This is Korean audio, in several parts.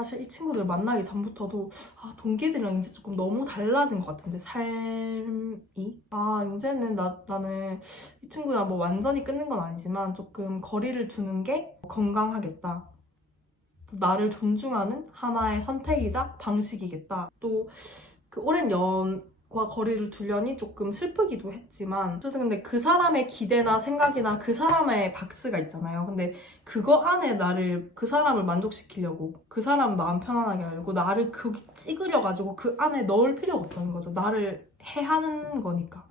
사실 이 친구들 만나기 전부터도 동기들이랑 이제 조금 너무 달라진 것 같은데 삶이 이제는 나는 이 친구랑 뭐 완전히 끊는 건 아니지만 조금 거리를 두는 게 건강하겠다. 나를 존중하는 하나의 선택이자 방식이겠다. 또 그 오랜 연과 거리를 두려니 조금 슬프기도 했지만 어쨌든 근데 그 사람의 기대나 생각이나 그 사람의 박스가 있잖아요. 근데 그거 안에 그 사람을 만족시키려고 그 사람 마음 편안하게 알고 나를 거기 찌그려가지고 그 안에 넣을 필요가 없다는 거죠. 나를 해하는 거니까.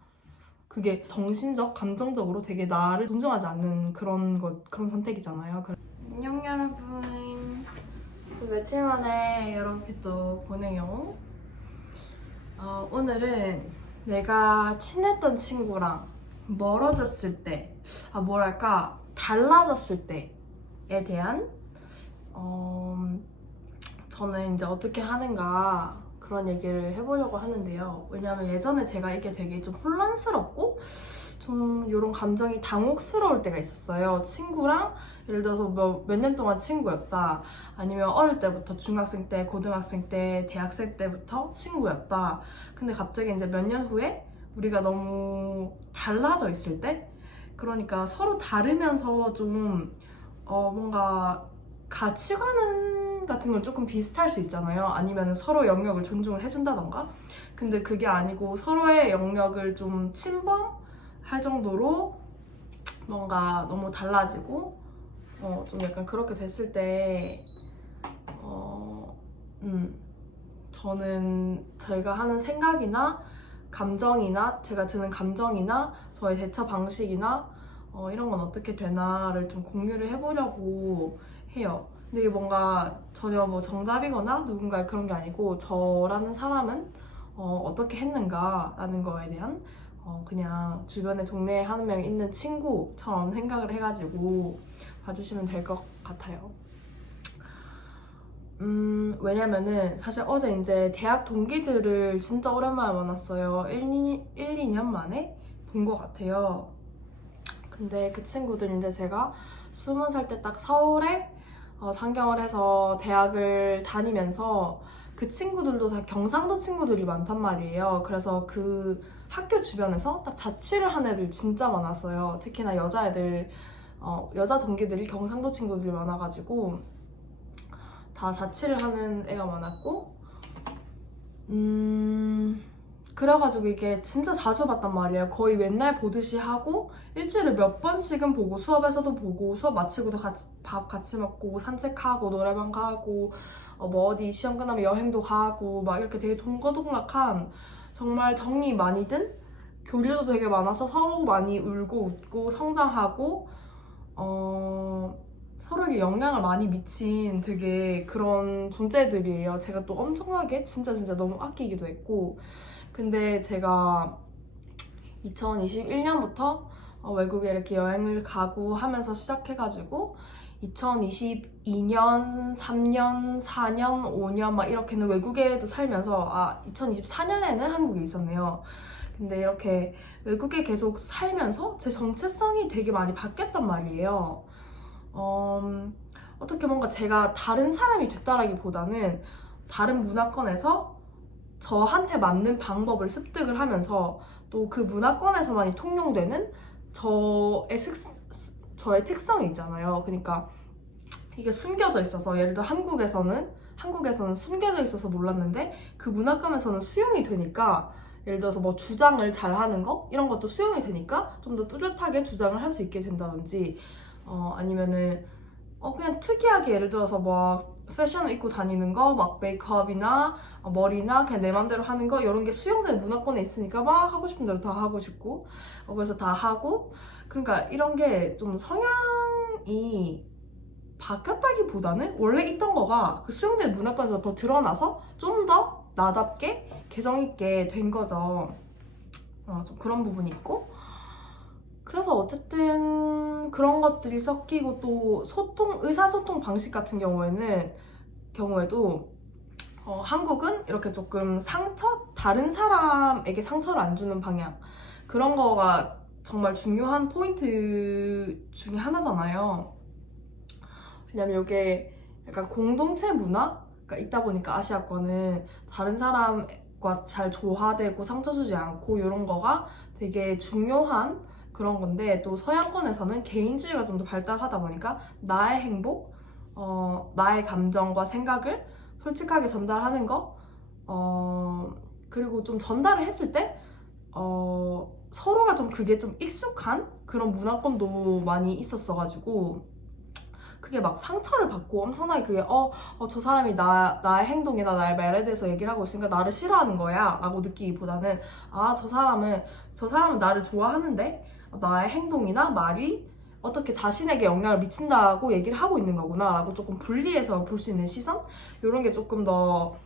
그게 정신적, 감정적으로 되게 나를 존중하지 않는 그런 선택이잖아요. 안녕 여러분. 며칠 만에 이렇게 또 보네요. 오늘은 내가 친했던 친구랑 멀어졌을 때, 뭐랄까, 달라졌을 때에 대한, 저는 이제 어떻게 하는가 그런 얘기를 해보려고 하는데요. 왜냐하면 예전에 제가 이게 되게 좀 혼란스럽고, 좀 이런 감정이 당혹스러울 때가 있었어요. 친구랑 예를 들어서 몇 년 동안 친구였다. 아니면 어릴 때부터 중학생 때, 고등학생 때, 대학생 때부터 친구였다. 근데 갑자기 이제 몇 년 후에 우리가 너무 달라져 있을 때, 그러니까 서로 다르면서 좀 뭔가 가치관 같은 건 조금 비슷할 수 있잖아요. 아니면 서로 영역을 존중을 해준다던가. 근데 그게 아니고 서로의 영역을 좀 침범할 정도로 뭔가 너무 달라지고 좀 약간 그렇게 됐을 때 저는 제가 하는 생각이나 감정이나 제가 드는 감정이나 저의 대처 방식이나 이런 건 어떻게 되나를 좀 공유를 해보려고 해요. 근데 이게 뭔가 전혀 뭐 정답이거나 누군가의 그런 게 아니고 저라는 사람은 어떻게 했는가라는 거에 대한 그냥 주변에 동네에 한 명 있는 친구처럼 생각을 해가지고 봐주시면 될 것 같아요. 왜냐면은 사실 어제 이제 대학 동기들을 진짜 오랜만에 만났어요. 2년 만에 본 것 같아요. 근데 그 친구들 이제 제가 20살 때 딱 서울에 상경을 해서 대학을 다니면서 그 친구들도 다 경상도 친구들이 많단 말이에요. 그래서 그 학교 주변에서 딱 자취를 한 애들 진짜 많았어요. 특히나 여자애들, 여자 동기들이 경상도 친구들이 많아가지고 다 자취를 하는 애가 많았고 그래가지고 이게 진짜 자주 봤단 말이에요. 거의 맨날 보듯이 하고 일주일에 몇 번씩은 보고 수업에서도 보고 수업 마치고도 밥 같이 먹고 산책하고 노래방 가고 뭐 어디 시험 끝나면 여행도 가고 막 이렇게 되게 동거동락한 정말 정이 많이 든 교류도 되게 많아서 서로 많이 울고 웃고 성장하고 서로에게 영향을 많이 미친 되게 그런 존재들이에요. 제가 또 엄청나게 진짜 너무 아끼기도 했고 근데 제가 2021년부터 외국에 이렇게 여행을 가고 하면서 시작해가지고 2022년, 3년, 4년, 5년 막 이렇게는 외국에도 살면서 2024년에는 한국에 있었네요. 근데 이렇게 외국에 계속 살면서 제 정체성이 되게 많이 바뀌었단 말이에요. 어떻게 뭔가 제가 다른 사람이 됐다라기보다는 다른 문화권에서 저한테 맞는 방법을 습득을 하면서 또 그 문화권에서만이 통용되는 저의 특성이 있잖아요. 그러니까 이게 숨겨져 있어서 예를 들어 한국에서는 숨겨져 있어서 몰랐는데 그 문화권에서는 수용이 되니까 예를 들어서 뭐 주장을 잘 하는 거 이런 것도 수용이 되니까 좀 더 뚜렷하게 주장을 할 수 있게 된다든지 아니면은 그냥 특이하게 예를 들어서 막 패션을 입고 다니는 거, 막 메이크업이나 머리나 그냥 내 맘대로 하는 거 이런 게 수용된 문화권에 있으니까 막 하고 싶은 대로 다 하고 싶고 그래서 다 하고 그러니까 이런 게 좀 성향이 바뀌었다기보다는 원래 있던 거가 그 수용된 문화권에서 더 드러나서 좀 더 나답게 개성있게 된 거죠. 좀 그런 부분이 있고 그래서 어쨌든 그런 것들이 섞이고 또 의사소통 방식 같은 경우에도 한국은 이렇게 조금 다른 사람에게 상처를 안 주는 방향 그런 거가 정말 중요한 포인트 중에 하나잖아요. 왜냐면 이게 약간 공동체 문화? 있다 보니까 아시아권은 다른 사람과 잘 조화되고 상처 주지 않고 이런 거가 되게 중요한 그런 건데, 또 서양권에서는 개인주의가 좀 더 발달하다 보니까 나의 행복, 나의 감정과 생각을 솔직하게 전달하는 거, 그리고 좀 전달을 했을 때 서로가 좀 그게 좀 익숙한 그런 문화권도 많이 있었어가지고, 그게 막 상처를 받고 엄청나게 그게 저 사람이 나의 행동이나 나의 말에 대해서 얘기를 하고 있으니까 나를 싫어하는 거야 라고 느끼기보다는, 저 사람은 나를 좋아하는데 나의 행동이나 말이 어떻게 자신에게 영향을 미친다고 얘기를 하고 있는 거구나 라고 조금 분리해서 볼 수 있는 시선? 이런 게 조금 더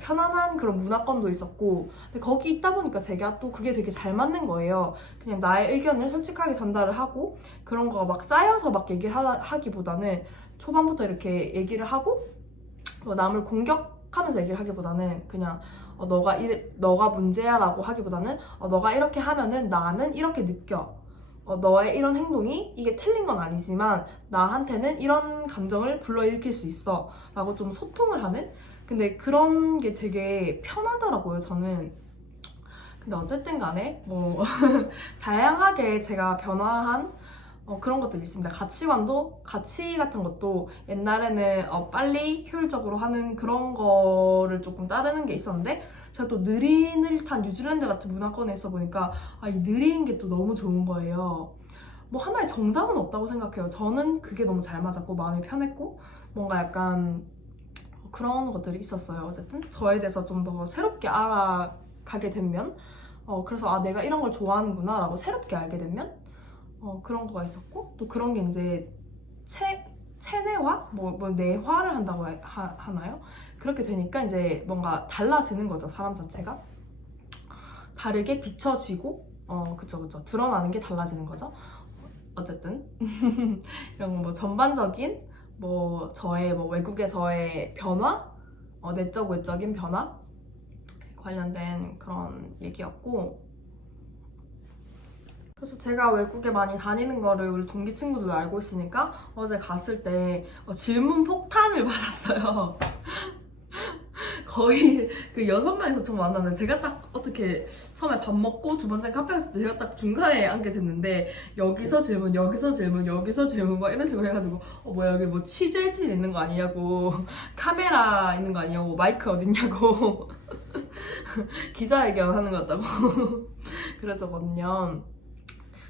편안한 그런 문화권도 있었고, 근데 거기 있다 보니까 제가 또 그게 되게 잘 맞는 거예요. 그냥 나의 의견을 솔직하게 전달을 하고, 그런 거가 막 쌓여서 막 얘기를 하기보다는 초반부터 이렇게 얘기를 하고, 남을 공격하면서 얘기를 하기보다는 그냥 너가 문제야 라고 하기보다는 너가 이렇게 하면은 나는 이렇게 느껴. 너의 이런 행동이 이게 틀린 건 아니지만 나한테는 이런 감정을 불러일으킬 수 있어 라고 좀 소통을 하는, 근데 그런 게 되게 편하더라고요, 저는. 근데 어쨌든 간에 뭐 다양하게 제가 변화한 그런 것들이 있습니다. 가치 같은 것도 옛날에는 빨리 효율적으로 하는 그런 거를 조금 따르는 게 있었는데, 제가 또 느릿느릿한 뉴질랜드 같은 문화권에 있어 보니까 이 느린 게 또 너무 좋은 거예요. 뭐 하나의 정답은 없다고 생각해요. 저는 그게 너무 잘 맞았고 마음이 편했고, 뭔가 약간 그런 것들이 있었어요. 어쨌든 저에 대해서 좀 더 새롭게 알아가게 되면, 그래서 내가 이런 걸 좋아하는구나 라고 새롭게 알게 되면 그런 거가 있었고, 또 그런 게 이제 체내화? 뭐 내화를 한다고 하나요? 그렇게 되니까 이제 뭔가 달라지는 거죠. 사람 자체가 다르게 비춰지고 그쵸 드러나는 게 달라지는 거죠. 어쨌든 이런 뭐 전반적인 저의 외국에서의 변화, 내적 외적인 변화 관련된 그런 얘기였고, 그래서 제가 외국에 많이 다니는 거를 우리 동기 친구들도 알고 있으니까 어제 갔을 때 질문 폭탄을 받았어요. 거의 그 6명에서 총 만났는데, 제가 딱 어떻게 처음에 밥 먹고 두 번째 카페 갔을 때 제가 딱 중간에 앉게 됐는데, 여기서 질문, 여기서 질문, 여기서 질문 막 이런 식으로 해가지고 뭐야 여기 뭐 취재진 있는 거 아니냐고, 카메라 있는 거 아니냐고, 마이크 어딨냐고 기자회견 하는 것 같다고 그랬었거든요.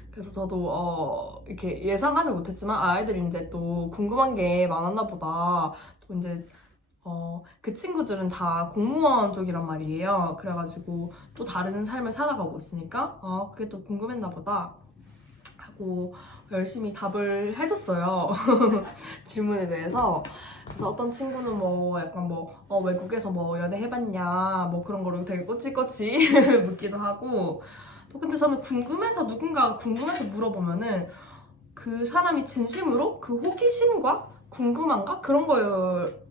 그래서 저도 이렇게 예상하지 못했지만 아이들이 이제 또 궁금한 게 많았나 보다. 또 이제 그 친구들은 다 공무원 쪽이란 말이에요. 그래가지고 또 다른 삶을 살아가고 있으니까 그게 또 궁금했나 보다 하고 열심히 답을 해줬어요. 질문에 대해서. 그래서 어떤 친구는 약간 외국에서 연애해봤냐 그런 거를 되게 꼬치꼬치 묻기도 하고, 또 근데 저는 누군가가 궁금해서 물어보면은 그 사람이 진심으로 그 호기심과 궁금함과 그런 걸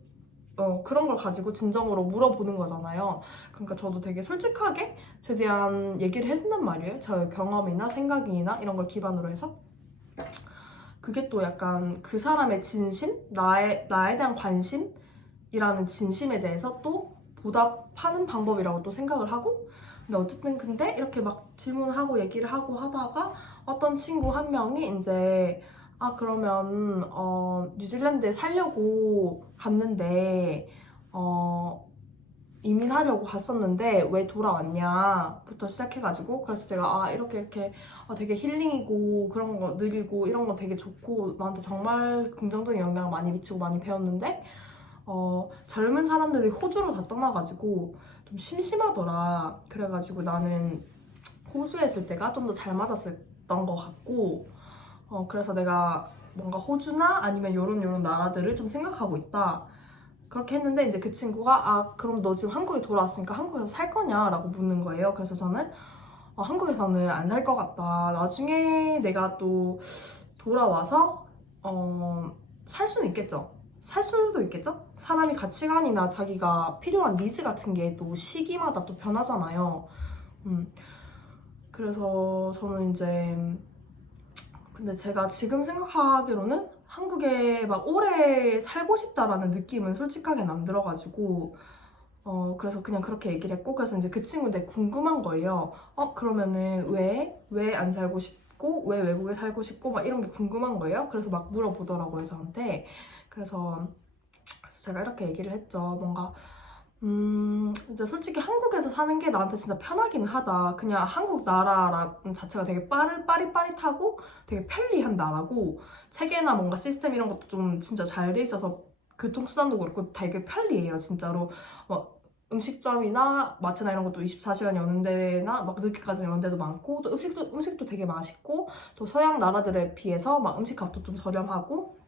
가지고 진정으로 물어보는 거잖아요. 그러니까 저도 되게 솔직하게 최대한 얘기를 해준단 말이에요. 저의 경험이나 생각이나 이런 걸 기반으로 해서. 그게 또 약간 그 사람의 진심? 나에 대한 관심이라는 진심에 대해서 또 보답하는 방법이라고 또 생각을 하고, 근데 어쨌든 이렇게 막 질문하고 얘기를 하고 하다가 어떤 친구 한 명이 이제 그러면 뉴질랜드에 살려고 갔는데 이민하려고 갔었는데 왜 돌아왔냐부터 시작해가지고, 그래서 제가 이렇게 되게 힐링이고 그런 거 느리고 이런 거 되게 좋고 나한테 정말 긍정적인 영향을 많이 미치고 많이 배웠는데 젊은 사람들이 호주로 다 떠나가지고 좀 심심하더라. 그래가지고 나는 호주에 있을 때가 좀 더 잘 맞았었던 것 같고, 그래서 내가 뭔가 호주나 아니면 요런 나라들을 좀 생각하고 있다. 그렇게 했는데 이제 그 친구가 그럼 너 지금 한국에 돌아왔으니까 한국에서 살 거냐? 라고 묻는 거예요. 그래서 저는 한국에서는 안 살 것 같다. 나중에 내가 또 돌아와서 살 수는 있겠죠. 살 수도 있겠죠? 사람이 가치관이나 자기가 필요한 니즈 같은 게 또 시기마다 또 변하잖아요. 그래서 저는 이제 근데 제가 지금 생각하기로는 한국에 막 오래 살고 싶다라는 느낌은 솔직하게 안 들어가지고 그래서 그냥 그렇게 얘기를 했고, 그래서 이제 그 친구한테 궁금한 거예요. 그러면은 왜 안 살고 싶고, 왜 외국에 살고 싶고, 막 이런 게 궁금한 거예요. 그래서 막 물어보더라고요, 저한테. 그래서 제가 이렇게 얘기를 했죠. 뭔가, 이제 솔직히 한국에서 사는 게 나한테 진짜 편하긴 하다. 그냥 한국 나라라는 자체가 되게 빠릿빠릿하고 되게 편리한 나라고, 체계나 뭔가 시스템 이런 것도 좀 진짜 잘 돼 있어서 교통수단도 그렇고 되게 편리해요, 진짜로. 음식점이나 마트나 이런 것도 24시간 여는 데나 막 늦게까지 여는 데도 많고, 또 음식도 되게 맛있고, 또 서양 나라들에 비해서 막 음식 값도 좀 저렴하고,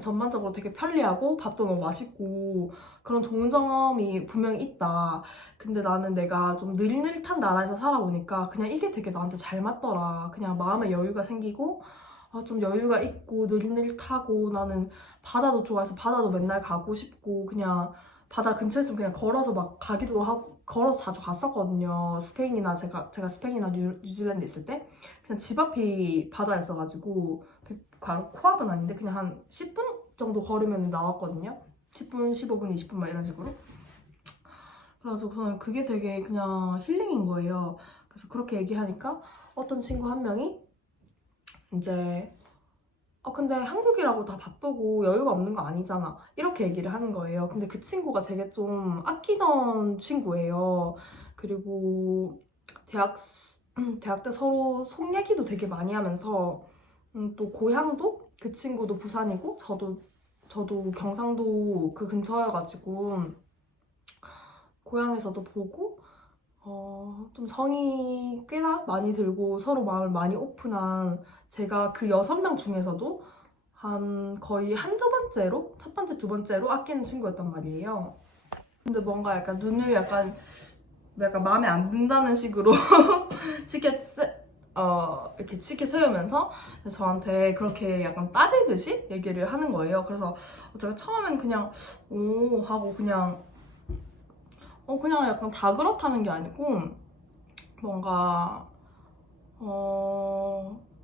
전반적으로 되게 편리하고 밥도 너무 맛있고 그런 좋은 점이 분명히 있다. 근데 나는 내가 좀 느릿느릿한 나라에서 살아보니까 그냥 이게 되게 나한테 잘 맞더라. 그냥 마음에 여유가 생기고 좀 여유가 있고 느릿느릿하고, 나는 바다도 좋아해서 바다도 맨날 가고 싶고, 그냥 바다 근처에 있으면 그냥 걸어서 막 가기도 하고, 걸어서 자주 갔었거든요. 제가 스페인이나 뉴질랜드 있을 때 그냥 집 앞이 바다였어가지고, 바로 코앞은 아닌데 그냥 한 10분 정도 걸으면 나왔거든요. 10분, 15분, 20분 막 이런 식으로. 그래서 저는 그게 되게 그냥 힐링인 거예요. 그래서 그렇게 얘기하니까 어떤 친구 한 명이 이제 근데 한국이라고 다 바쁘고 여유가 없는 거 아니잖아, 이렇게 얘기를 하는 거예요. 근데 그 친구가 되게 좀 아끼던 친구예요. 그리고 대학 때 서로 속 얘기도 되게 많이 하면서, 또 고향도 그 친구도 부산이고 저도 경상도 그 근처여가지고 고향에서도 보고, 좀 정이 꽤나 많이 들고 서로 마음을 많이 오픈한, 제가 그 6명 중에서도 한 거의 한두 번째로, 첫 번째, 두 번째로 아끼는 친구였단 말이에요. 근데 뭔가 약간 눈을 약간 마음에 안 든다는 식으로 이렇게 치켜 세우면서 저한테 그렇게 약간 따지듯이 얘기를 하는 거예요. 그래서 제가 처음엔 그냥 오 하고 그냥 약간 다 그렇다는 게 아니고, 뭔가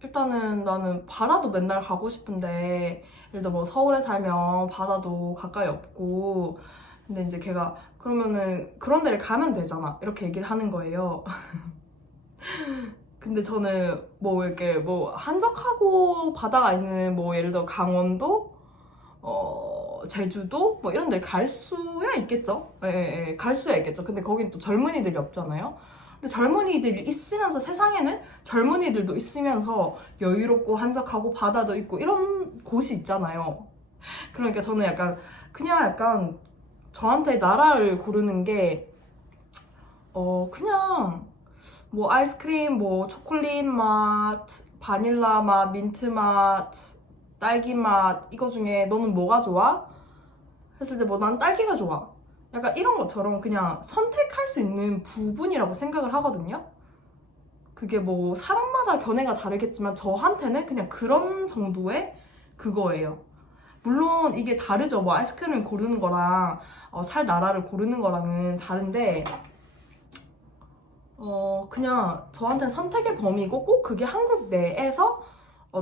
일단은 나는 바다도 맨날 가고 싶은데, 예를 들어 뭐 서울에 살면 바다도 가까이 없고, 근데 이제 걔가 그러면은 그런 데를 가면 되잖아, 이렇게 얘기를 하는 거예요. 근데 저는 뭐 이렇게 뭐 한적하고 바다가 있는 뭐 예를 들어 강원도, 제주도 뭐 이런 데 갈 수야 있겠죠. 예, 갈 수야 있겠죠. 근데 거긴 또 젊은이들이 없잖아요. 근데 젊은이들이 있으면서, 세상에는 젊은이들도 있으면서 여유롭고 한적하고 바다도 있고 이런 곳이 있잖아요. 그러니까 저는 약간 저한테 나라를 고르는 게 그냥 뭐 아이스크림, 뭐 초콜릿 맛, 바닐라 맛, 민트 맛, 딸기 맛, 이거 중에 너는 뭐가 좋아? 했을 때 뭐 난 딸기가 좋아, 약간 이런 것처럼 그냥 선택할 수 있는 부분이라고 생각을 하거든요. 그게 뭐 사람마다 견해가 다르겠지만 저한테는 그냥 그런 정도의 그거예요. 물론 이게 다르죠. 뭐 아이스크림을 고르는 거랑 살 나라를 고르는 거랑은 다른데, 그냥 저한테 선택의 범위고, 꼭 그게 한국 내에서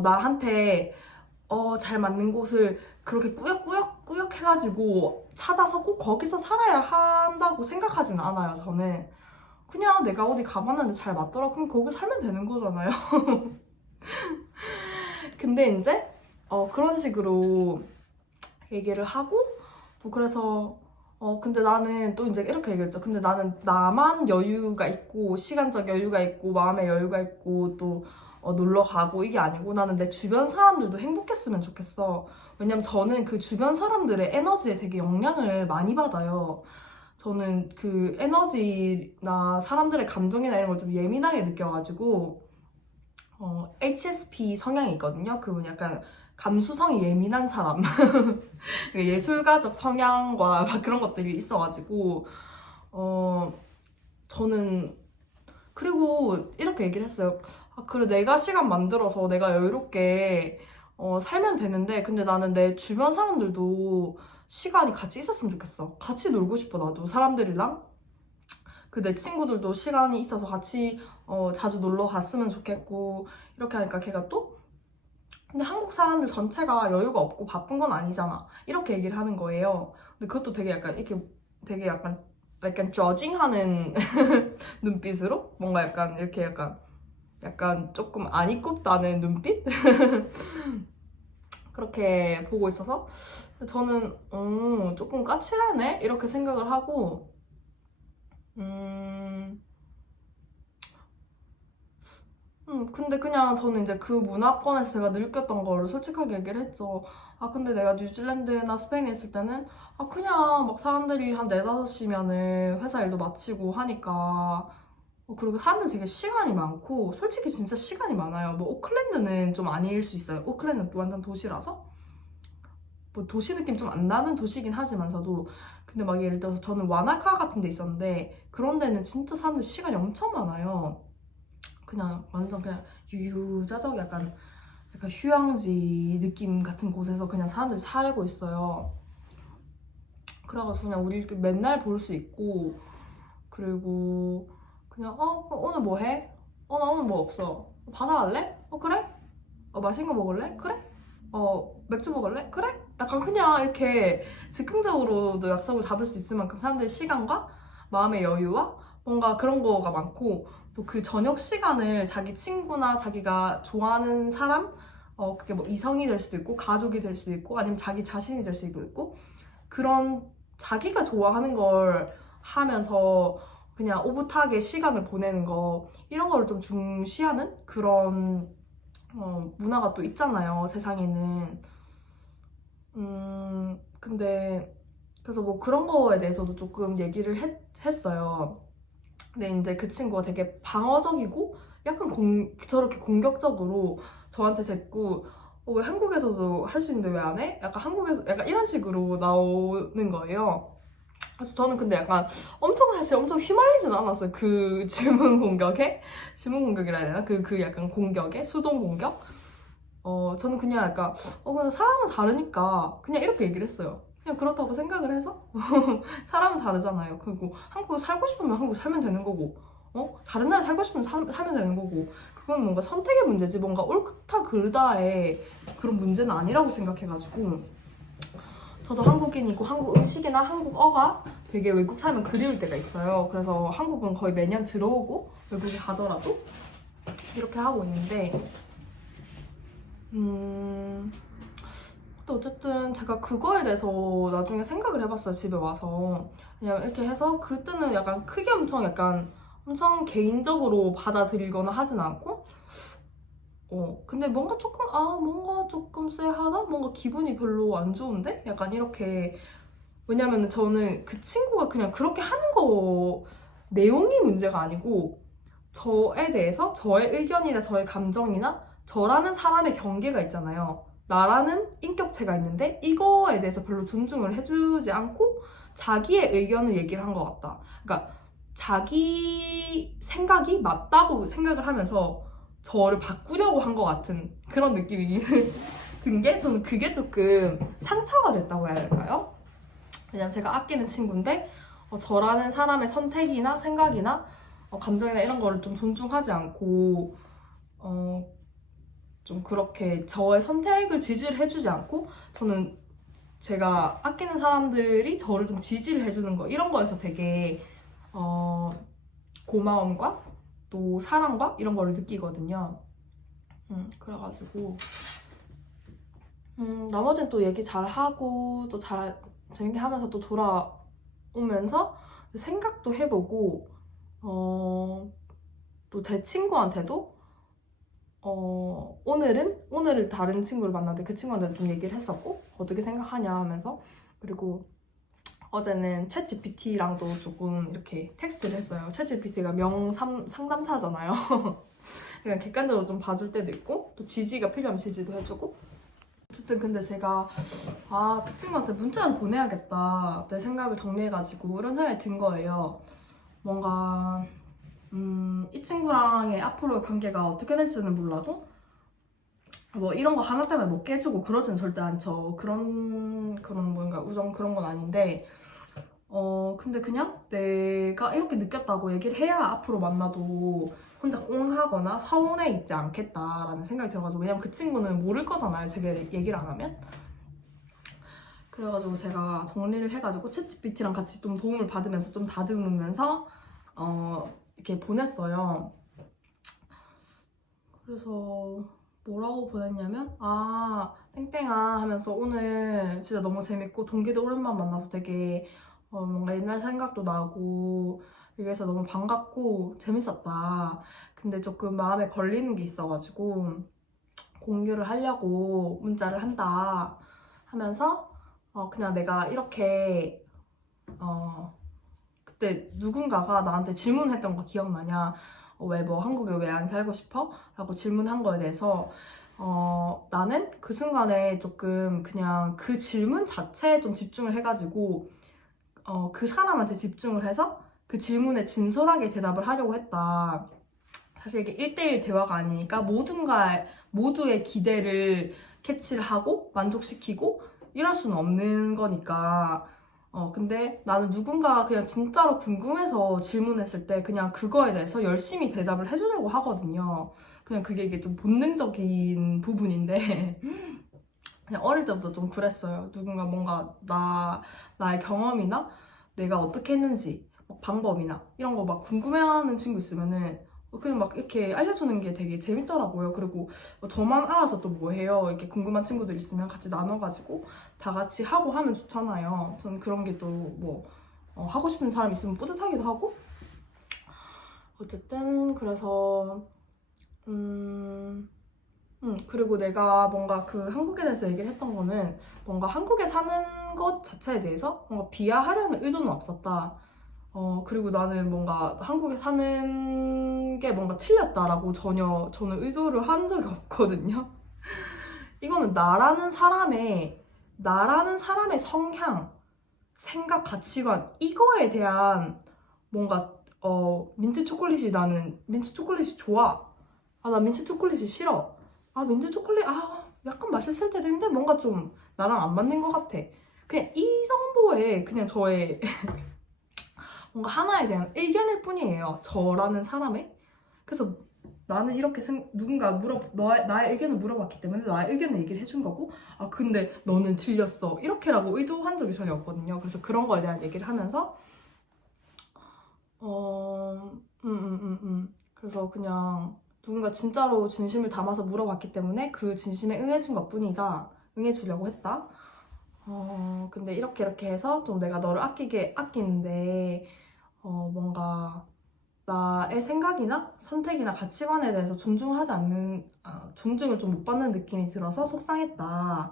나한테 잘 맞는 곳을 그렇게 꾸역꾸역 해가지고 찾아서 꼭 거기서 살아야 한다고 생각하진 않아요, 저는. 그냥 내가 어디 가봤는데 잘 맞더라, 그럼 거기 살면 되는 거잖아요. 근데 이제 그런 식으로 얘기를 하고, 또 그래서 근데 나는 또 이제 이렇게 얘기했죠. 근데 나는 나만 여유가 있고, 시간적 여유가 있고, 마음의 여유가 있고, 또 놀러 가고 이게 아니고, 나는 내 주변 사람들도 행복했으면 좋겠어. 왜냐면 저는 그 주변 사람들의 에너지에 되게 영향을 많이 받아요. 저는 그 에너지나 사람들의 감정이나 이런 걸 좀 예민하게 느껴가지고, HSP 성향이 있거든요. 그분 약간 감수성이 예민한 사람. 예술가적 성향과 막 그런 것들이 있어가지고, 저는, 그리고 이렇게 얘기를 했어요. 그래, 내가 시간 만들어서 내가 여유롭게 살면 되는데, 근데 나는 내 주변 사람들도 시간이 같이 있었으면 좋겠어. 같이 놀고 싶어, 나도. 사람들이랑. 그 내 친구들도 시간이 있어서 같이 자주 놀러 갔으면 좋겠고, 이렇게 하니까 걔가 또 근데 한국 사람들 전체가 여유가 없고 바쁜 건 아니잖아. 이렇게 얘기를 하는 거예요. 근데 그것도 되게 약간 이렇게 되게 약간 저징하는 눈빛으로 뭔가 약간 이렇게 약간 조금 안 이꼽다는 눈빛? 그렇게 보고 있어서 저는 조금 까칠하네? 이렇게 생각을 하고 근데 그냥 저는 이제 그 문화권에서 제가 느꼈던 거를 솔직하게 얘기를 했죠. 아, 근데 내가 뉴질랜드나 스페인에 있을 때는 그냥 막 사람들이 한 4, 5시면은 회사 일도 마치고 하니까 그리고 사람들 되게 시간이 많고 솔직히 진짜 시간이 많아요. 뭐 오클랜드는 좀 아닐 수 있어요. 오클랜드는 또 완전 도시라서 뭐 도시 느낌 좀 안 나는 도시긴 하지만서도 근데 막 예를 들어서 저는 와나카 같은 데 있었는데 그런 데는 진짜 사람들 시간이 엄청 많아요. 그냥 완전 그냥 유유자적 약간 휴양지 느낌 같은 곳에서 그냥 사람들이 살고 있어요. 그래가지고 그냥 우리 맨날 볼 수 있고 그리고 그냥 오늘 뭐 해? 나 오늘 뭐 없어. 바다 갈래? 그래? 맛있는 거 먹을래? 그래? 맥주 먹을래? 그래? 약간 그냥 이렇게 즉흥적으로도 약속을 잡을 수 있을 만큼 사람들의 시간과 마음의 여유와 뭔가 그런 거가 많고 또 그 저녁 시간을 자기 친구나 자기가 좋아하는 사람 그게 뭐 이성이 될 수도 있고 가족이 될 수도 있고 아니면 자기 자신이 될 수도 있고 그런 자기가 좋아하는 걸 하면서 그냥 오붓하게 시간을 보내는 거 이런 거를 좀 중시하는 그런 문화가 또 있잖아요, 세상에는. 근데 그래서 뭐 그런 거에 대해서도 조금 얘기를 했어요. 근데 이제 그 친구가 되게 방어적이고 약간 저렇게 공격적으로 저한테 자꾸 왜 한국에서도 할 수 있는데 왜 안 해? 약간 한국에서 약간 이런 식으로 나오는 거예요. 그래서 저는 근데 약간 사실 엄청 휘말리진 않았어요. 그 질문 공격에? 질문 공격이라 해야 되나? 그 약간 공격에? 수동 공격? 저는 그냥 약간, 그냥 사람은 다르니까 그냥 이렇게 얘기를 했어요. 그냥 그렇다고 생각을 해서 사람은 다르잖아요. 그리고 한국에 살고 싶으면 한국 살면 되는 거고, 다른 나라에 살고 싶으면 살면 되는 거고, 그건 뭔가 선택의 문제지 뭔가 옳다 그르다의 그런 문제는 아니라고 생각해가지고 저도 한국인이고 한국 음식이나 한국어가 되게 외국 살면 그리울 때가 있어요. 그래서 한국은 거의 매년 들어오고 외국에 가더라도 이렇게 하고 있는데 또 어쨌든 제가 그거에 대해서 나중에 생각을 해봤어요. 집에 와서. 왜냐면 이렇게 해서 그때는 약간 크게 엄청 개인적으로 받아들이거나 하진 않고 근데 뭔가 조금 쎄하다? 뭔가 기분이 별로 안 좋은데? 약간 이렇게 왜냐면 저는 그 친구가 그냥 그렇게 하는 거 내용이 문제가 아니고 저에 대해서 저의 의견이나 저의 감정이나 저라는 사람의 경계가 있잖아요. 나라는 인격체가 있는데 이거에 대해서 별로 존중을 해주지 않고 자기의 의견을 얘기를 한 것 같다. 그러니까 자기 생각이 맞다고 생각을 하면서 저를 바꾸려고 한 것 같은 그런 느낌이 든 게 저는 그게 조금 상처가 됐다고 해야 될까요? 왜냐면 제가 아끼는 친구인데 저라는 사람의 선택이나 생각이나 감정이나 이런 거를 좀 존중하지 않고 좀 그렇게 저의 선택을 지지를 해주지 않고 저는 제가 아끼는 사람들이 저를 좀 지지를 해주는 거 이런 거에서 되게 고마움과 또 사랑과 이런 거를 느끼거든요. 그래가지고 나머지는 또 얘기 잘 하고 또 잘 재밌게 하면서 또 돌아오면서 생각도 해보고 또 제 친구한테도 오늘을 다른 친구를 만났는데 그 친구한테 좀 얘기를 했었고 어떻게 생각하냐 하면서 그리고 어제는 챗 GPT랑도 조금 이렇게 텍스트를 했어요. 챗 GPT가 상담사잖아요. 그냥 객관적으로 좀 봐줄 때도 있고 또 지지가 필요하면 지지도 해주고 어쨌든 근데 제가 그 친구한테 문자를 보내야겠다 내 생각을 정리해가지고 이런 생각이 든 거예요. 뭔가 이 친구랑의 앞으로의 관계가 어떻게 될지는 몰라도 뭐 이런 거 하나 때문에 뭐 깨지고 그러진 절대 않죠. 그런 뭔가 우정 그런 건 아닌데 근데 그냥 내가 이렇게 느꼈다고 얘기를 해야 앞으로 만나도 혼자 꽁하거나 서운해 있지 않겠다라는 생각이 들어가지고, 왜냐면 그 친구는 모를 거잖아요, 제가 얘기를 안 하면. 그래가지고 제가 정리를 해가지고 챗GPT랑 같이 좀 도움을 받으면서 좀 다듬으면서 이렇게 보냈어요. 그래서 뭐라고 보냈냐면, 땡땡아 하면서 오늘 진짜 너무 재밌고 동기들 오랜만 만나서 되게 뭔가 옛날 생각도 나고 이래서 너무 반갑고 재밌었다. 근데 조금 마음에 걸리는 게 있어가지고 공유를 하려고 문자를 한다 하면서 그냥 내가 이렇게 그때 누군가가 나한테 질문했던 거 기억나냐? 왜 뭐 한국에 왜 안 살고 싶어? 라고 질문한 거에 대해서 나는 그 순간에 조금 그냥 그 질문 자체에 좀 집중을 해가지고 그 사람한테 집중을 해서 그 질문에 진솔하게 대답을 하려고 했다. 사실 이게 1대1 대화가 아니니까 모두의 기대를 캐치를 하고 만족시키고 이럴 수는 없는 거니까. 근데 나는 누군가가 그냥 진짜로 궁금해서 질문했을 때 그냥 그거에 대해서 열심히 대답을 해주려고 하거든요. 그냥 그게 이게 좀 본능적인 부분인데 그냥 어릴 때부터 좀 그랬어요. 누군가 뭔가 나의 경험이나 내가 어떻게 했는지 막 방법이나 이런 거 막 궁금해하는 친구 있으면은 그냥 막 이렇게 알려주는 게 되게 재밌더라고요. 그리고 저만 알아서 또 뭐 해요? 이렇게 궁금한 친구들 있으면 같이 나눠가지고 다 같이 하고 하면 좋잖아요. 저는 그런 게 또 뭐 하고 싶은 사람 있으면 뿌듯하기도 하고. 어쨌든 그래서 그리고 내가 뭔가 그 한국에 대해서 얘기를 했던 거는 뭔가 한국에 사는 것 자체에 대해서 뭔가 비하하려는 의도는 없었다. 그리고 나는 뭔가 한국에 사는 게 뭔가 틀렸다라고 전혀 저는 의도를 한 적이 없거든요. 이거는 나라는 사람의 성향, 생각, 가치관, 이거에 대한 뭔가, 나는 민트 초콜릿이 좋아. 나 민트 초콜릿이 싫어. 민트 초콜릿, 약간 맛있을 때도 있는데 뭔가 좀 나랑 안 맞는 것 같아. 그냥 이 정도의 그냥 저의 뭔가 하나에 대한 의견일 뿐이에요. 저라는 사람의. 그래서 나는 이렇게 누군가 나의 의견을 물어봤기 때문에 나의 의견을 얘기를 해준 거고, 근데 너는 틀렸어. 이렇게라고 의도한 적이 전혀 없거든요. 그래서 그런 거에 대한 얘기를 하면서, 그래서 그냥 누군가 진짜로 진심을 담아서 물어봤기 때문에 그 진심에 응해준 것 뿐이다. 응해주려고 했다. 근데 이렇게 해서 좀 내가 너를 아끼는데, 뭔가 나의 생각이나 선택이나 가치관에 대해서 존중을 좀 못 받는 느낌이 들어서 속상했다.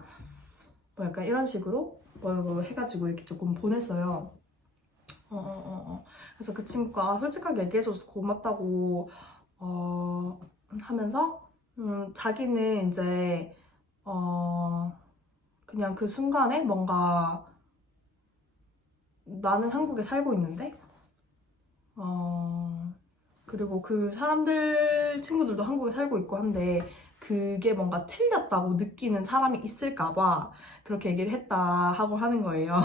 뭐 약간 이런 식으로 뭐 해가지고 이렇게 조금 보냈어요. 그래서 그 친구가 솔직하게 얘기해줘서 고맙다고 하면서 자기는 이제 그냥 그 순간에 뭔가 나는 한국에 살고 있는데 그리고 그 친구들도 한국에 살고 있고 한데 그게 뭔가 틀렸다고 느끼는 사람이 있을까봐 그렇게 얘기를 했다 하고 하는 거예요.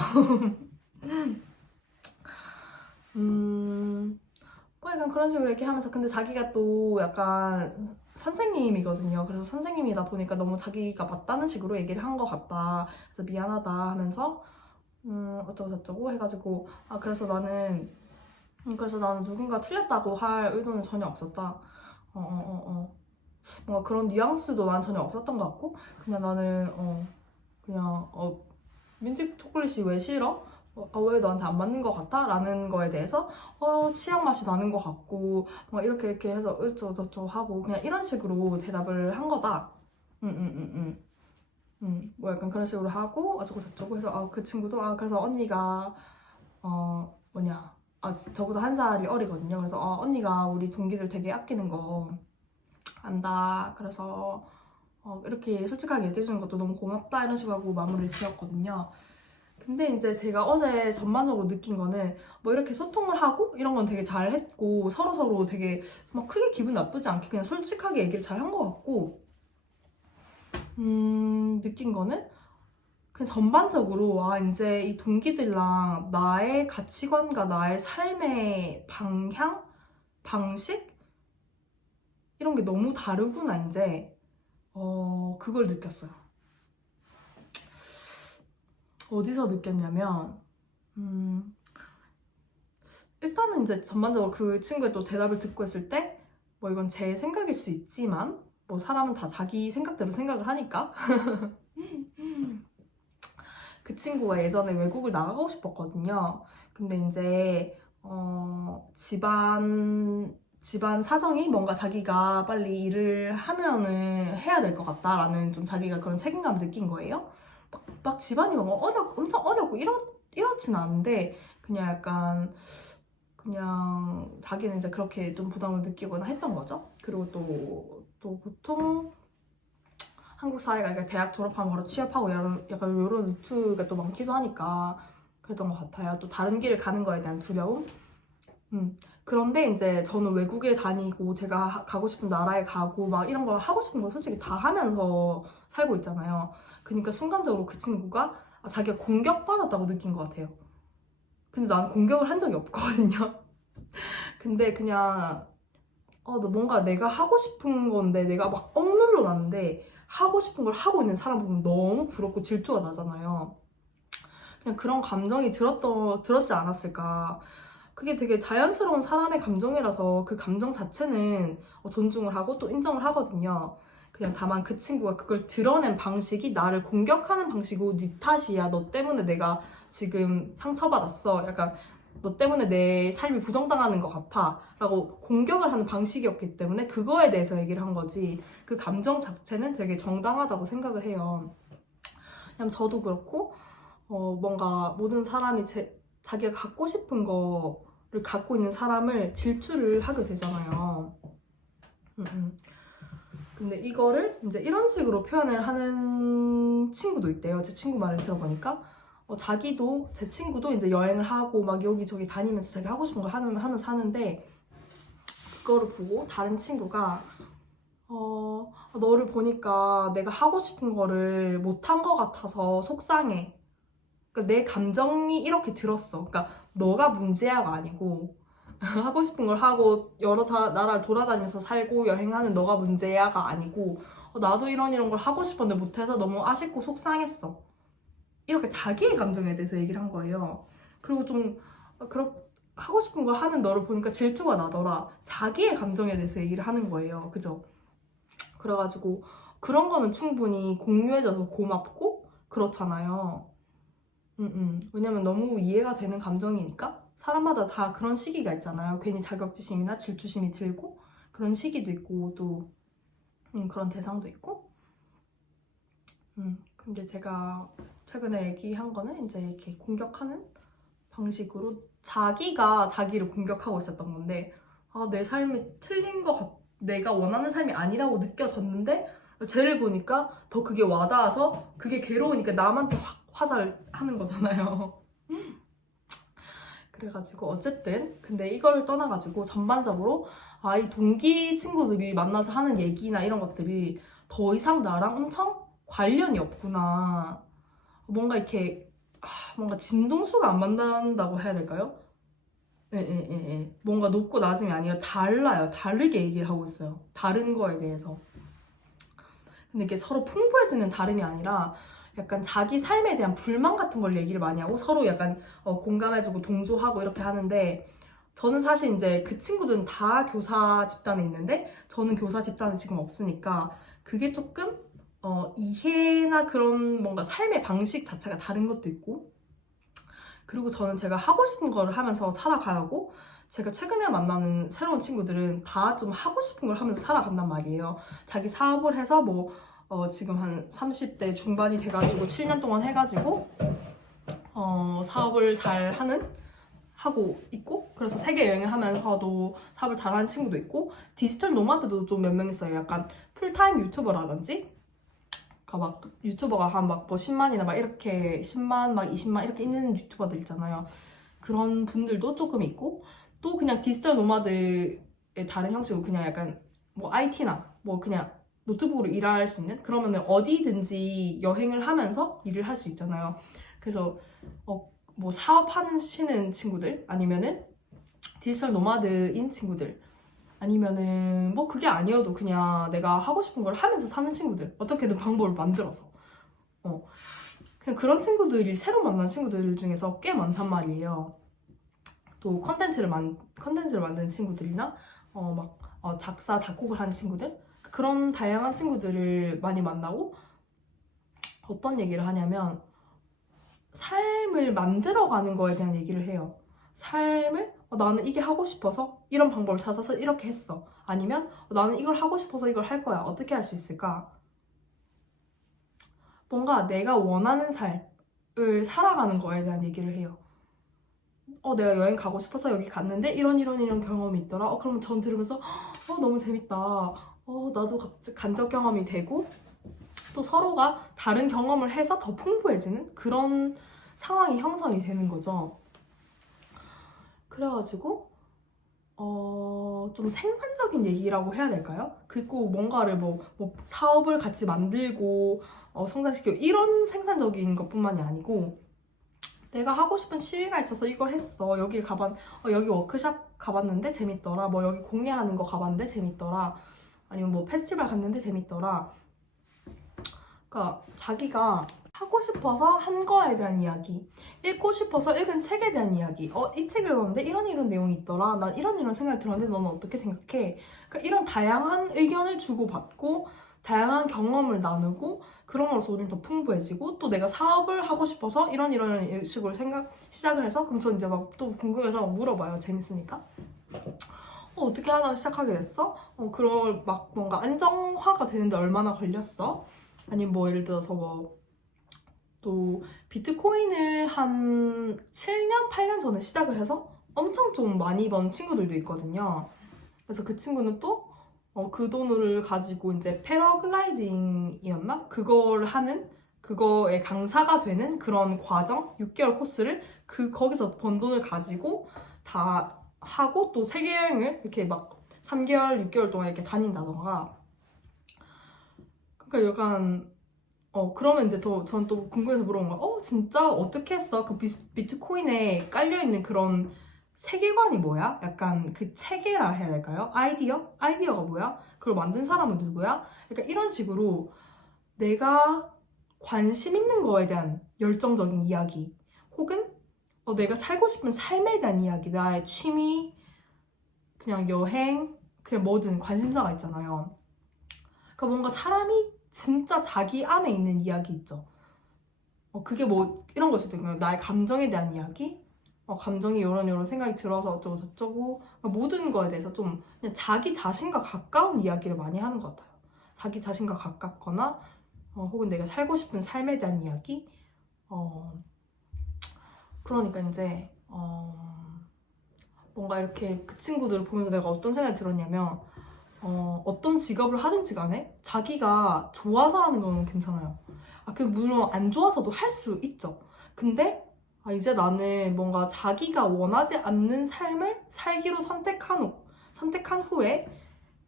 뭐 약간 그런 식으로 얘기하면서 근데 자기가 또 약간 선생님이거든요. 그래서 선생님이다 보니까 너무 자기가 맞다는 식으로 얘기를 한 것 같다. 그래서 미안하다 하면서 어쩌고 저쩌고 해가지고 그래서 나는 누군가 틀렸다고 할 의도는 전혀 없었다. 뭔가 그런 뉘앙스도 난 전혀 없었던 것 같고 그냥 나는 그냥 민트 초콜릿이 왜 싫어? 왜 너한테 안 맞는 것 같아? 라는 거에 대해서 취향 맛이 나는 것 같고 막 이렇게 해서 어쩌고저쩌고 하고 그냥 이런 식으로 대답을 한 거다. 뭐 약간 그런 식으로 하고 어쩌고저쩌고 해서 그 친구도 그래서 언니가 저보다 한 살이 어리거든요. 그래서 언니가 우리 동기들 되게 아끼는 거 안다. 그래서 이렇게 솔직하게 얘기해주는 것도 너무 고맙다 이런 식으로 하고 마무리를 지었거든요. 근데 이제 제가 어제 전반적으로 느낀 거는 뭐 이렇게 소통을 하고 이런 건 되게 잘했고 서로서로 되게 막 크게 기분 나쁘지 않게 그냥 솔직하게 얘기를 잘 한 것 같고 느낀 거는 그냥 전반적으로 와 이제 이 동기들랑 나의 가치관과 나의 삶의 방향, 방식 이런 게 너무 다르구나 이제 그걸 느꼈어요. 어디서 느꼈냐면 일단은 이제 전반적으로 그 친구의 또 대답을 듣고 있을 때 뭐 이건 제 생각일 수 있지만 뭐 사람은 다 자기 생각대로 생각을 하니까 그 친구가 예전에 외국을 나가고 싶었거든요. 근데 이제 집안 사정이 뭔가 자기가 빨리 일을 하면은 해야 될 것 같다라는 좀 자기가 그런 책임감을 느낀 거예요. 막 집안이 막 엄청 어렵고 이렇진 않은데 그냥 약간 그냥 자기는 이제 그렇게 좀 부담을 느끼거나 했던 거죠. 그리고 또 보통 한국 사회가 그러니까 대학 졸업하면 바로 취업하고 약간 이런 루트가 또 많기도 하니까 그랬던 것 같아요. 또 다른 길을 가는 거에 대한 두려움. 그런데 이제 저는 외국에 다니고 제가 가고 싶은 나라에 가고 막 이런 거 하고 싶은 거 솔직히 다 하면서 살고 있잖아요. 그러니까 순간적으로 그 친구가 자기가 공격받았다고 느낀 것 같아요. 근데 난 공격을 한 적이 없거든요. 근데 그냥 뭔가 내가 하고 싶은 건데 내가 막 억눌러 놨는데 하고 싶은 걸 하고 있는 사람 보면 너무 부럽고 질투가 나잖아요. 그냥 그런 감정이 들었지 않았을까. 그게 되게 자연스러운 사람의 감정이라서 그 감정 자체는 존중을 하고 또 인정을 하거든요. 그냥 다만 그 친구가 그걸 드러낸 방식이 나를 공격하는 방식이고 네 탓이야. 너 때문에 내가 지금 상처받았어. 약간 너 때문에 내 삶이 부정당하는 것 같아. 라고 공격을 하는 방식이었기 때문에 그거에 대해서 얘기를 한 거지. 그 감정 자체는 되게 정당하다고 생각을 해요. 그냥 저도 그렇고 뭔가 모든 사람이 자기가 갖고 싶은 거를 갖고 있는 사람을 질투를 하게 되잖아요. 근데 이거를 이제 이런 식으로 표현을 하는 친구도 있대요. 제 친구 말을 들어보니까 제 친구도 이제 여행을 하고 막 여기저기 다니면서 자기 하고 싶은 걸 하면 사는데 그거를 보고 다른 친구가 너를 보니까 내가 하고 싶은 거를 못한 것 같아서 속상해. 그러니까 내 감정이 이렇게 들었어. 그러니까 너가 문제야가 아니고 하고 싶은 걸 하고 여러 나라를 돌아다니면서 살고 여행하는 너가 문제야가 아니고 나도 이런 걸 하고 싶었는데 못해서 너무 아쉽고 속상했어. 이렇게 자기의 감정에 대해서 얘기를 한 거예요. 그리고 좀 하고 싶은 걸 하는 너를 보니까 질투가 나더라. 자기의 감정에 대해서 얘기를 하는 거예요. 그죠? 그래가지고 그런 거는 충분히 공유해줘서 고맙고 그렇잖아요. 왜냐면 너무 이해가 되는 감정이니까 사람마다 다 그런 시기가 있잖아요. 괜히 자격지심이나 질투심이 들고 그런 시기도 있고 또 그런 대상도 있고 근데 제가 최근에 얘기한 거는 이제 이렇게 공격하는 방식으로 자기가 자기를 공격하고 있었던 건데 내 삶이 틀린 것 같, 내가 원하는 삶이 아니라고 느껴졌는데 쟤를 보니까 더 그게 와닿아서 그게 괴로우니까 남한테 확 화살을 하는 거잖아요. 그래가지고 어쨌든 근데 이걸 떠나가지고 전반적으로 이 동기 친구들이 만나서 하는 얘기나 이런 것들이 더 이상 나랑 엄청 관련이 없구나. 뭔가 이렇게 뭔가 진동수가 안 맞는다고 해야 될까요? 예. 뭔가 높고 낮음이 아니라 달라요. 다르게 얘기를 하고 있어요. 다른 거에 대해서. 근데 이게 서로 풍부해지는 다름이 아니라 약간 자기 삶에 대한 불만 같은 걸 얘기를 많이 하고 서로 약간 공감해주고 동조하고 이렇게 하는데 저는 사실 이제 그 친구들은 다 교사 집단에 있는데 저는 교사 집단에 지금 없으니까 그게 조금 이해나 그런 뭔가 삶의 방식 자체가 다른 것도 있고 그리고 저는 제가 하고 싶은 거를 하면서 살아가고 제가 최근에 만나는 새로운 친구들은 다 좀 하고 싶은 걸 하면서 살아간단 말이에요. 자기 사업을 해서 뭐 지금 한 30대 중반이 돼가지고 7년 동안 해가지고 사업을 잘 하고 있고 그래서 세계 여행을 하면서도 사업을 잘하는 친구도 있고 디지털 노마드도 좀 몇 명 있어요. 약간 풀타임 유튜버라든지 막 유튜버가 한 막 뭐 10만이나 막 이렇게 10만 막 20만 이렇게 있는 유튜버들 있잖아요. 그런 분들도 조금 있고 또 그냥 디지털 노마드의 다른 형식으로 그냥 약간 뭐 IT나 뭐 그냥 노트북으로 일할 수 있는 그러면 어디든지 여행을 하면서 일을 할 수 있잖아요. 그래서 뭐 사업하시는 친구들 아니면은 디지털 노마드인 친구들 아니면은 뭐 그게 아니어도 그냥 내가 하고 싶은 걸 하면서 사는 친구들 어떻게든 방법을 만들어서 그냥 그런 친구들이 새로 만난 친구들 중에서 꽤 많단 말이에요. 또 컨텐츠를 만드는 친구들이나 작사 작곡을 하는 친구들 그런 다양한 친구들을 많이 만나고 어떤 얘기를 하냐면 삶을 만들어가는 거에 대한 얘기를 해요. 삶을 나는 이게 하고 싶어서 이런 방법을 찾아서 이렇게 했어. 아니면 나는 이걸 하고 싶어서 이걸 할 거야. 어떻게 할 수 있을까? 뭔가 내가 원하는 삶을 살아가는 거에 대한 얘기를 해요. 내가 여행 가고 싶어서 여기 갔는데 이런 경험이 있더라. 그러면 전 들으면서 너무 재밌다. 나도 간접 경험이 되고 또 서로가 다른 경험을 해서 더 풍부해지는 그런 상황이 형성이 되는 거죠. 그래가지고 좀 생산적인 얘기라고 해야 될까요? 그리고 뭔가를 뭐 사업을 같이 만들고 성장시키고 이런 생산적인 것뿐만이 아니고 내가 하고 싶은 취미가 있어서 이걸 했어. 여기 워크샵 가봤는데 재밌더라. 뭐 여기 공예하는 거 가봤는데 재밌더라. 아니면 뭐 페스티벌 갔는데 재밌더라. 그러니까 자기가 하고 싶어서 한 거에 대한 이야기, 읽고 싶어서 읽은 책에 대한 이야기. 이 책을 읽었는데 이런 내용이 있더라. 난 이런 생각이 들었는데 너는 어떻게 생각해? 그러니까 이런 다양한 의견을 주고받고 다양한 경험을 나누고 그런 걸로서 우리는 더 풍부해지고 또 내가 사업을 하고 싶어서 이런 식으로 시작을 해서 그럼 저 이제 막 또 궁금해서 막 물어봐요. 재밌으니까. 어떻게 하다 시작하게 됐어? 그걸 막 뭔가 안정화가 되는데 얼마나 걸렸어? 아니면 뭐 예를 들어서 또 비트코인을 한 7년, 8년 전에 시작을 해서 엄청 좀 많이 번 친구들도 있거든요. 그래서 그 친구는 또 그 돈을 가지고 이제 패러글라이딩이었나? 그거의 강사가 되는 그런 과정, 6개월 코스를 거기서 번 돈을 가지고 다 하고 또 세계 여행을 이렇게 막 3개월, 6개월 동안 이렇게 다닌다던가. 그러니까 약간 그러면 이제 전 또 궁금해서 물어본 거야. 진짜 어떻게 했어? 그 비트코인에 깔려있는 그런 세계관이 뭐야? 약간 그 체계라 해야 될까요? 아이디어가 뭐야? 그걸 만든 사람은 누구야? 약간 이런 식으로 내가 관심 있는 거에 대한 열정적인 이야기 혹은 내가 살고 싶은 삶에 대한 이야기, 나의 취미, 그냥 여행, 그냥 뭐든 관심사가 있잖아요. 그러니까 뭔가 사람이 진짜 자기 안에 있는 이야기 있죠. 그게 뭐 이런 거 있을 때 나의 감정에 대한 이야기, 감정이 이런 생각이 들어서 어쩌고 저쩌고 모든 거에 대해서 좀 그냥 자기 자신과 가까운 이야기를 많이 하는 것 같아요. 자기 자신과 가깝거나 혹은 내가 살고 싶은 삶에 대한 이야기. 그러니까 이제 뭔가 이렇게 그 친구들을 보면서 내가 어떤 생각이 들었냐면 어떤 직업을 하든지 간에 자기가 좋아서 하는 건 괜찮아요. 물론 안 좋아서도 할 수 있죠. 근데 이제 나는 뭔가 자기가 원하지 않는 삶을 살기로 선택한 후에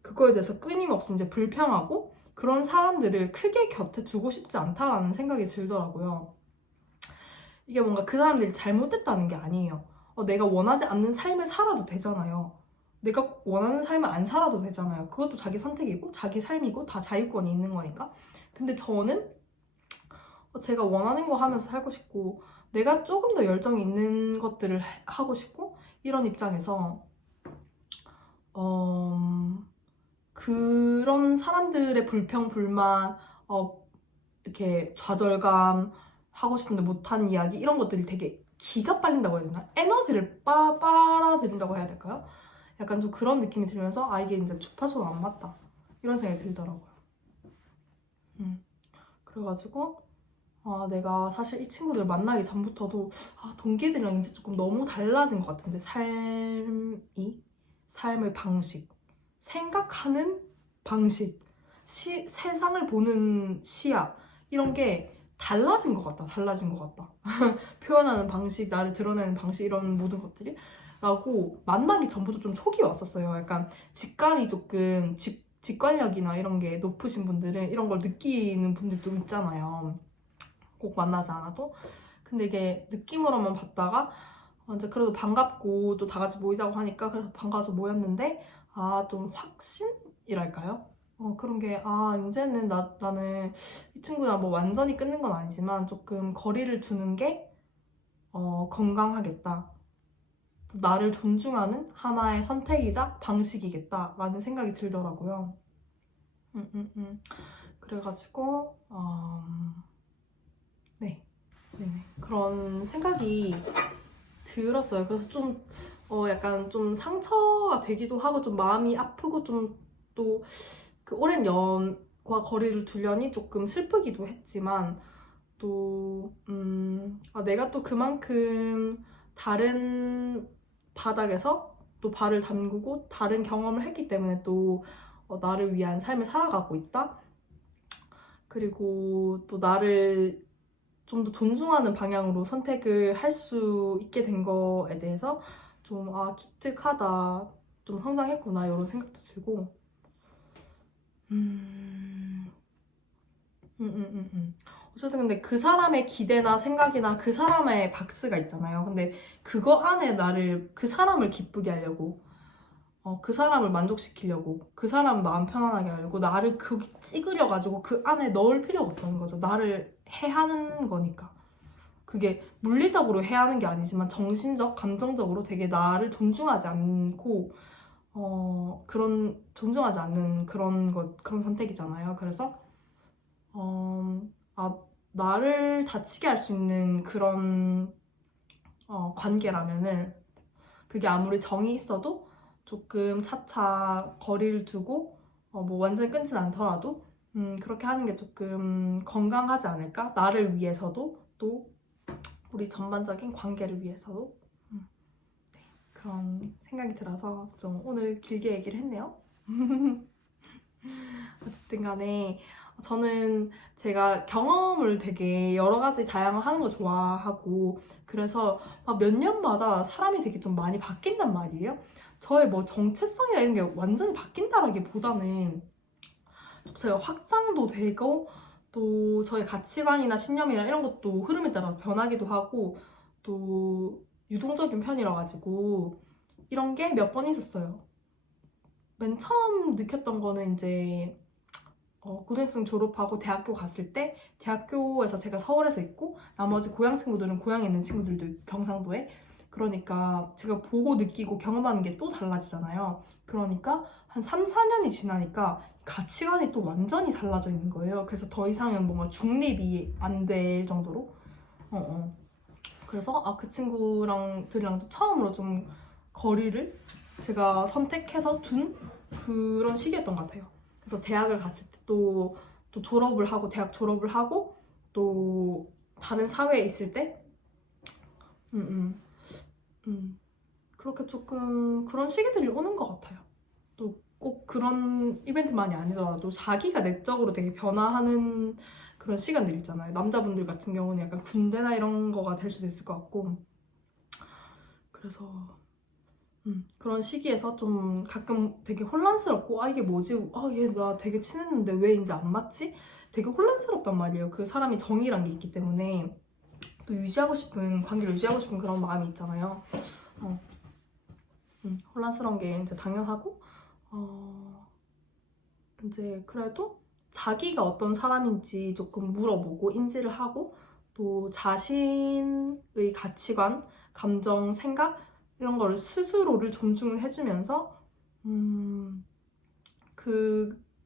그거에 대해서 끊임없이 이제 불평하고 그런 사람들을 크게 곁에 두고 싶지 않다라는 생각이 들더라고요. 이게 뭔가 그 사람들이 잘못됐다는 게 아니에요. 내가 원하지 않는 삶을 살아도 되잖아요. 내가 원하는 삶을 안 살아도 되잖아요. 그것도 자기 선택이고 자기 삶이고 다 자유권이 있는 거니까. 근데 저는 제가 원하는 거 하면서 살고 싶고 내가 조금 더 열정이 있는 것들을 하고 싶고 이런 입장에서 그런 사람들의 불평, 불만, 이렇게 좌절감, 하고 싶은데 못한 이야기 이런 것들이 되게 기가 빨린다고 해야 되나? 에너지를 빨아들인다고 해야 될까요? 약간 좀 그런 느낌이 들면서 이게 이제 주파수가 안 맞다 이런 생각이 들더라고요. 그래가지고 내가 사실 이 친구들 만나기 전부터도 동기들이랑 이제 조금 너무 달라진 것 같은데 삶의 방식, 생각하는 방식, 세상을 보는 시야 이런 게 달라진 것 같다. 표현하는 방식, 나를 드러내는 방식 이런 모든 것들이 라고 만나기 전부터 좀 촉이 왔었어요. 약간 직감이 조금 직관력이나 이런 게 높으신 분들은 이런 걸 느끼는 분들 좀 있잖아요. 꼭 만나지 않아도. 근데 이게 느낌으로만 봤다가 이제 그래도 반갑고 또 다 같이 모이자고 하니까 그래서 반가워서 모였는데 좀 확신이랄까요? 그런 게 이제는 나는 이 친구랑 뭐 완전히 끊는 건 아니지만 조금 거리를 두는 게 건강하겠다. 나를 존중하는 하나의 선택이자 방식이겠다라는 생각이 들더라고요. 그래가지고 네. 그런 생각이 들었어요. 그래서 좀 약간 좀 상처가 되기도 하고 좀 마음이 아프고 좀 또 그 오랜 연과 거리를 두려니 조금 슬프기도 했지만 또 내가 또 그만큼 다른 바닥에서 또 발을 담그고 다른 경험을 했기 때문에 또 나를 위한 삶을 살아가고 있다. 그리고 또 나를 좀 더 존중하는 방향으로 선택을 할 수 있게 된 거에 대해서 좀 기특하다, 좀 성장했구나 이런 생각도 들고 어쨌든 근데 그 사람의 기대나 생각이나 그 사람의 박스가 있잖아요. 근데 그거 안에 그 사람을 기쁘게 하려고 그 사람을 만족시키려고 그 사람 마음 편안하게 하려고 나를 거기 찌그려가지고 그 안에 넣을 필요가 없다는 거죠. 나를 해하는 거니까. 그게 물리적으로 해하는 게 아니지만 정신적, 감정적으로 되게 나를 존중하지 않고 존중하지 않는 그런 선택이잖아요. 그래서 나를 다치게 할 수 있는 그런 관계라면은 그게 아무리 정이 있어도 조금 차차 거리를 두고 뭐 완전히 끊진 않더라도 그렇게 하는 게 조금 건강하지 않을까? 나를 위해서도 또 우리 전반적인 관계를 위해서도 네, 그런 생각이 들어서 좀 오늘 길게 얘기를 했네요. 어쨌든 간에 저는 제가 경험을 되게 여러 가지 다양한 하는 거 좋아하고 그래서 몇 년마다 사람이 되게 좀 많이 바뀐단 말이에요. 저의 뭐 정체성이나 이런 게 완전히 바뀐다라기보다는 제가 확장도 되고 또 저의 가치관이나 신념이나 이런 것도 흐름에 따라 변하기도 하고 또 유동적인 편이라 가지고 이런 게 몇 번 있었어요. 맨 처음 느꼈던 거는 이제 고등학생 졸업하고 대학교 갔을 때 대학교에서 제가 서울에서 있고 나머지 고향 친구들은 고향에 있는 친구들도 경상도에 그러니까 제가 보고 느끼고 경험하는 게 또 달라지잖아요. 그러니까 한 3, 4년이 지나니까 가치관이 또 완전히 달라져 있는 거예요. 그래서 더 이상은 뭔가 중립이 안 될 정도로 그래서 그 친구들이랑도 처음으로 좀 거리를 제가 선택해서 둔 그런 시기였던 것 같아요. 그래서 대학을 갔을 때 또 졸업을 하고 대학 졸업을 하고 또 다른 사회에 있을 때 그렇게 조금 그런 시기들이 오는 것 같아요. 또 꼭 그런 이벤트만이 아니더라도 자기가 내적으로 되게 변화하는 그런 시간들 있잖아요. 남자분들 같은 경우는 약간 군대나 이런 거가 될 수도 있을 것 같고 그래서 그런 시기에서 좀 가끔 되게 혼란스럽고 이게 뭐지? 얘 나 되게 친했는데 왜 이제 안 맞지? 되게 혼란스럽단 말이에요. 그 사람이 정이란 게 있기 때문에 또 관계를 유지하고 싶은 그런 마음이 있잖아요. 혼란스러운 게 이제 당연하고 이제 그래도 자기가 어떤 사람인지 조금 물어보고 인지를 하고 또 자신의 가치관, 감정, 생각 이런 거를 스스로를 존중을 해주면서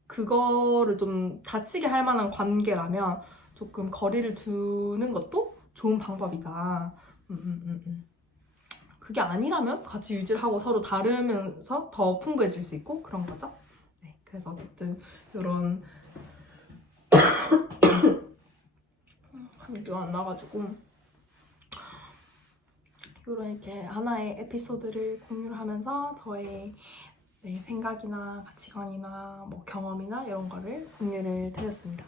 그거를 좀 다치게 할 만한 관계라면 조금 거리를 두는 것도 좋은 방법이다. 그게 아니라면 같이 유지를 하고 서로 다르면서 더 풍부해질 수 있고 그런 거죠. 네, 그래서 어쨌든 이런 감기가 안 나가지고 이런 이렇게 하나의 에피소드를 공유를 하면서 저의 생각이나 가치관이나 뭐 경험이나 이런 거를 공유를 드렸습니다.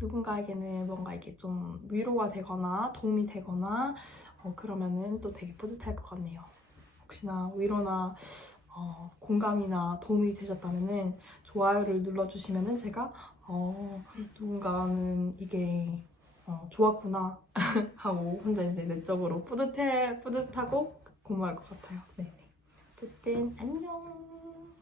누군가에게는 뭔가 이게 좀 위로가 되거나 도움이 되거나 그러면은 또 되게 뿌듯할 것 같네요. 혹시나 위로나 공감이나 도움이 되셨다면은 좋아요를 눌러주시면은 제가 누군가는 이게 좋았구나 하고 혼자 이제 내적으로 뿌듯하고 고마울 것 같아요. 네. 어쨌든 안녕.